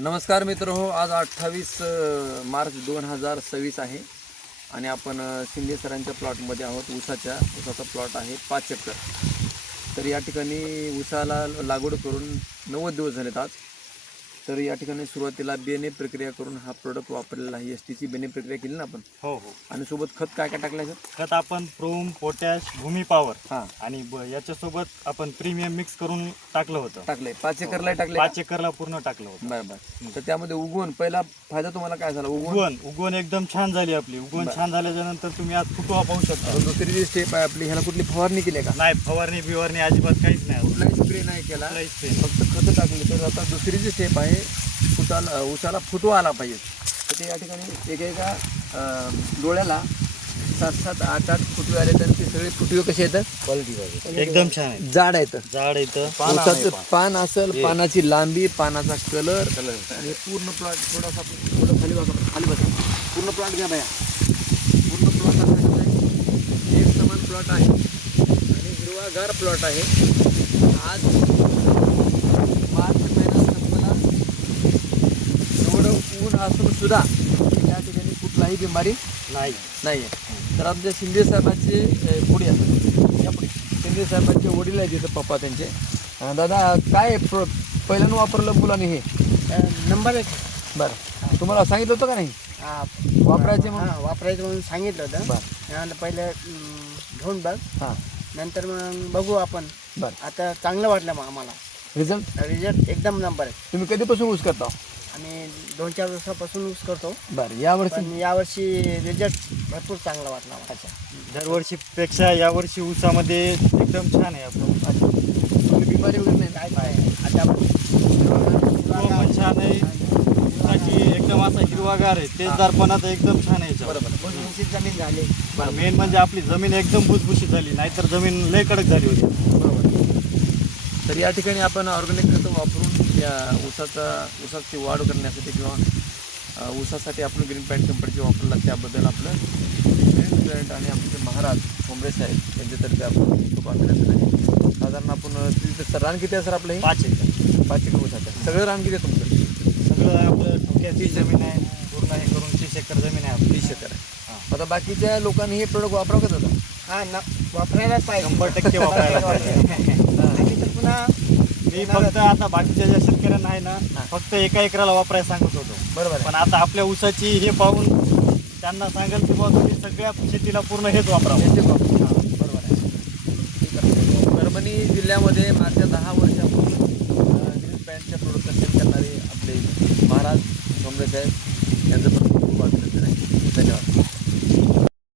नमस्कार मित्र हो, आज 28 मार्च 2026 आहे आणि आपण शिंदे सरांच्या प्लॉटमध्ये आहोत. ऊसाचा प्लॉट आहे 5 एकर. तर या ठिकाणी ऊसाला लागवड करून 90 दिवस झालेत आज. तर या ठिकाणी सुरुवातीला बियाणे प्रक्रिया करून हा प्रोडक्ट वापरलेला आहे. एसटीची बियाणे प्रक्रिया केली ना आपण. हो. आणि सोबत खत काय काय टाकलं सर? खत आपण प्रोम, पोटॅश, भूमी पॉवर हां आणि याच्यासोबत आपण प्रीमियम मिक्स करून टाकलं होतं. टाकले 5 एकरला टाकले. 5 एकरला पूर्ण टाकलं होतं. बरं. तर त्यामध्ये उगवून पहिला फायदा तुम्हाला काय झाला? उगवण एकदम छान झाली आपली. उगवण छान झाल्याच्या नंतर तुम्ही आज फुटवा पाहू शकता. दुसरी जी स्टेप आहे आपली, ह्याला कुठली फवारणी केली का? नाही, फवारणी बिवारणी अजिबात काहीच नाही. कुठलाही स्प्रे नाही केला, कुठलाही spray नाही. फक्त खतं टाकली. तर आता दुसरी जी स्टेप आहे, ऊसाला फुटवा आला पाहिजे. तर ते या ठिकाणी एका डोळ्याला 7-7, 8-8 फुटवे आले. तर ते सगळे फुटवे कसे येतात? क्वालिटी एकदम छान आहे. जाड आहेत. झाड येतं. ऊसाचं पान असेल, पानाची लांबी, पानाचा कलर आणि पूर्ण प्लॉट थोडासा थोडं खाली बसा. पूर्ण प्लॉट घ्या बाया. पूर्ण प्लॉट आहे, एक समान प्लॉट आहे आणि हिरवागार प्लॉट आहे. आज मार्च महिना संपला, एवढं ऊन असून सुद्धा या ठिकाणी कुठलाही बिमारी नाही. नाही आहे. तर आमच्या शिंदे साहेबांचे पुढे या पुढे शिंदे साहेबांचे वडील आहेत तिथं, पप्पा त्यांचे. दादा काय पहिल्यांदा वापरलं मुलांनी हे? नंबर एक. बरं, तुम्हाला सांगितलं होतं का नाही वापरायचे म्हणून? वापरायचं म्हणून सांगितलं होतं. बरं त्यानंतर पहिले घेऊन बघ, हां नंतर मग बघू आपण. बरं. आता चांगलं वाटलं मग आम्हाला. रिझल्ट एकदम नंबर आहे. तुम्ही कधीपासून ऊस करता? आणि 2-4 वर्षापासून यूज करतो. बरं, यावर्षी पण यावर्षी रिझल्ट भरपूर चांगला वाटला मला. दरवर्षीपेक्षा यावर्षी ऊसामध्ये एकदम छान आहे आपलं. बिमारी वगैरे नाही? काय नाही आता फुटवा पण छान आहे. ऊसाची एकदम असा हिरवागार आहे. तेजदारपणात एकदम छान आहे याच्यावर. बरोबर. भुसभुशीत जमीन झाली. मेन म्हणजे आपली जमीन एकदम भुसभुशीत झाली, नाहीतर जमीन लय कडक झाली होती. बरोबर. तर या ठिकाणी आपण ऑर्गॅनिक खतं वापरून या ऊसाची वाढ करण्यासाठी किंवा ऊसासाठी आपण ग्रीन पॅन्ट कंपनीचे वापरला, त्याबद्दल आपलं ग्रीन पॅन्ट आणि आमचे महाराज कोंबडे साहेब यांच्यातर्फे आपण खूप अभिनंदन आहे. साधारण आपण तिथं रान किती आहे सर आपलं? हे 5 एकर 5 एकर ऊस आहे. सगळं रान किती आहे तुमचं? सगळं आपलं ठोक्याची जमीन आहे. पूर्ण हे करून 30 एकर जमीन आहे आपली. 30 एकर आहे. आता बाकीच्या लोकांनी हे प्रोडक्ट वापरावं का दादा? वापरायलाच पाहिजे. 100% वापरायला पाहिजे. आणि तर पुन्हा मी फक्त आता बाकीच्या ज्या शेतकऱ्यांना आहे ना, फक्त एका एकराला वापरायला सांगत होतो. बरोबर आहे. पण आता आपल्या ऊसाची हे पाहून त्यांना सांगेल की बाबा तुम्ही सगळ्या शेतीला पूर्ण हेच वापरावं. बरोबर आहे. परभणी जिल्ह्यामध्ये मागच्या 10 वर्षापासून ग्रीन पॅन्टच्या प्रोडक्ट सेल करणारे आपले महाराज कोंबडे साहेब यांचं पण खूप अभिनंदन आहे.